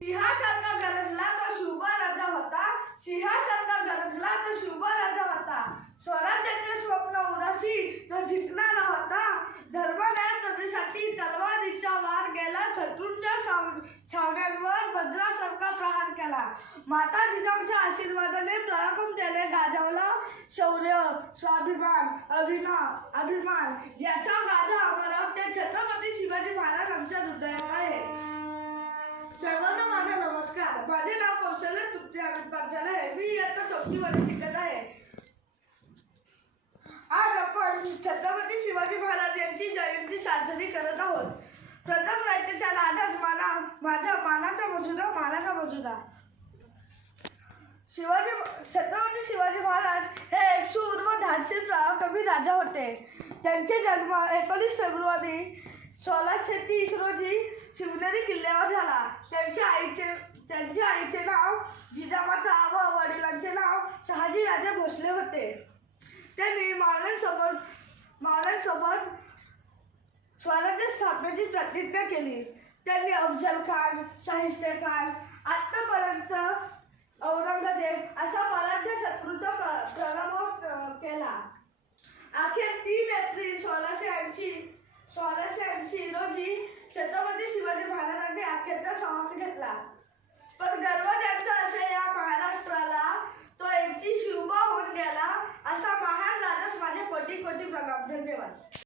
सिंहासारखा गरजला तो शुभ राजा होता. सिंहासारखा गरजला तो शुभ राजा होता. स्वराज्याचे स्वप्न उदासी तो जिंकणार होता. धर्मन्याय प्रदेशासाठी तलवारीचा वार गेला. शत्रूंच्या छावण्यांवर वज्रासारखा प्रहार केला. माता जिजाऊंच्या आशीर्वादाने पराक्रम त्याने गाजवला. शौर्य, स्वाभिमान, अभिमान ज्याचा गाथा अमर ते छत्रपती शिवाजी महाराज आमच्या हृदयात आहे. सर्वांना माझा नमस्कार. माझे नाव कौशल्य तृप्ती अमित पांचाल आहे. मी इयत्ता 4थी मध्ये शिकत आहे. आज आपण छत्रपती शिवाजी महाराज यांची जयंती साजरी करत आहोत. प्रथम रायतेच्या राजास माझ्या मानाचा मजुदा. छत्रपती शिवाजी महाराज हे एक शूर व धाडसी कवी राजा होते. त्यांचे जन्म 19 फेब्रुवारी 1630 रोजी शिवनेरी किल्ल्यावर झाला. त्यांच्या आईचे नाव जिजामाता व वडिलांचे नाव शहाजी राजे भोसले होते. त्यांनी मावळ्यांसोबत स्वराज्य स्थापनेची प्रतिज्ञा केली. त्यांनी अफजल खान, शाहिस्ते खान, आतापर्यंत औरंगजेब अशा मराठा शत्रूचा पराभव केला. अखेर 3 एप्रिल 1680 रोजी छत्रपती शिवाजी महाराजांनी अखेरचा श्वास घेतला. पण गर्व त्यांचा असे या महाराष्ट्राला तो एकची शुभ होऊन गेला. असा महान राजास माझे कोटी कोटी प्रणाम. धन्यवाद.